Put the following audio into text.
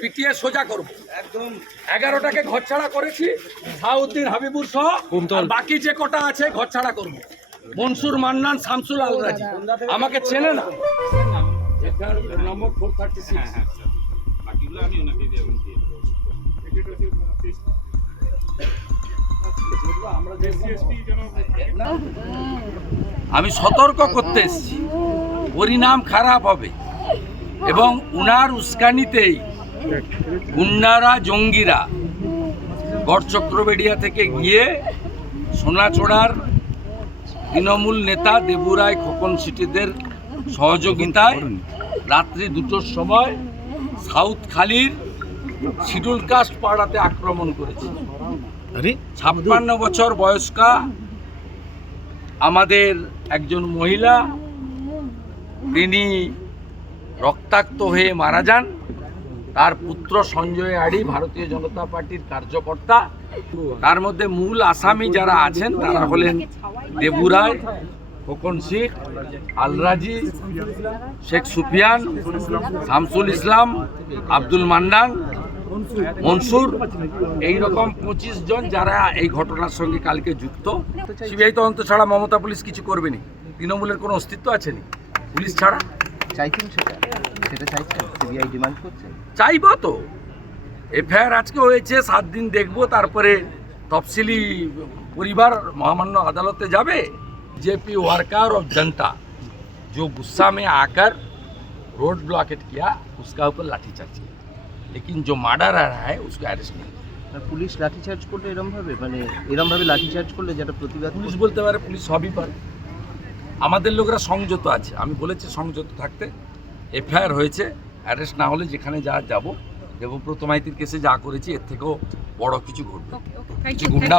পিটিয়ে সোজা করব। একদম। এগারোটাকে ঘরছাড়া করেছি সাউদ্দিন হাবিবুর সহ বাকি যে কটা আছে ঘরছাড়া করব। মনসুর মান্নান শামসুল আলরাজি। আমাকে চেনে না? এটার নম্বর ফোর থার্টি সিক্স বাকিগুলো আমি ওনাকে। আমি সতর্ক করতে এসেছি। পরিণাম খারাপ হবে। এবং উনার উস্কানিতেই গুন্ডারা জঙ্গিরা। গড়চক্রবেড়িয়া থেকে গিয়ে সোনাচড়ার তৃণমূল নেতা দেবুরায় খোকন সিটিদের সহযোগিতায় রাত্রি দুটোর সময় সাউথ খালির শিডুল কাস্ট পাড়াতে আক্রমণ করেছে। ছাপ্পান্ন বছর বয়স্কা আমাদের একজন মহিলা তিনি রক্তাক্ত হয়ে মারা যান। তার পুত্র সঞ্জয় আড়ি ভারতীয় জনতা পার্টির কার্যকর্তা। তার মধ্যে মূল আসামি যারা আছেন তারা হলেন দেবু রায় খোকন শেখ, আলরাজি, শেখ সুফিয়ান, শামসুল ইসলাম, আব্দুল মান্নান, মনসুর। এই রকম পঁচিশ জন যারা এই ঘটনার সঙ্গে কালকে যুক্ত। সিবিআই তদন্ত ছাড়া মমতা পুলিশ কিছু করবে নি তৃণমূলের কোনো অস্তিত্ব আছে নি? পুলিশ ছাড়া? চাইছেন সেটা সেটা চাইছেন সিবিআই ডিমান্ড করছে চাইবো তো এফআইআর আজকে হয়েছে সাত দিন দেখবো তারপরে তফসিলি পরিবার মহামান্য আদালতে যাবে जेपी वर्कर और जनता जो गुस्सा में आकर रोड ब्लॉकेट किया उसका ऊपर लाठीचार्ज किया लेकिन जो मर्डर आ रहा है उसको अरेस्ट नहीं किया। আর পুলিশ লাঠিচার্জ করলে এরম ভাবে মানে এরম ভাবে লাঠিচার্জ করলে যেটা প্রতিবাদ পুলিশ বলতে পারে পুলিশ সবই পারে আমাদের লোকরা সংযত আছে। আমি বলেছি সংযত থাকতে। এফআইআর হয়েছে অ্যারেস্ট না হলে যেখানে যা যাব দেবব্রত মাইতির কেসে যা করেছি এর থেকেও বড় কিছু ঘটবে। কিছু গুন্ডা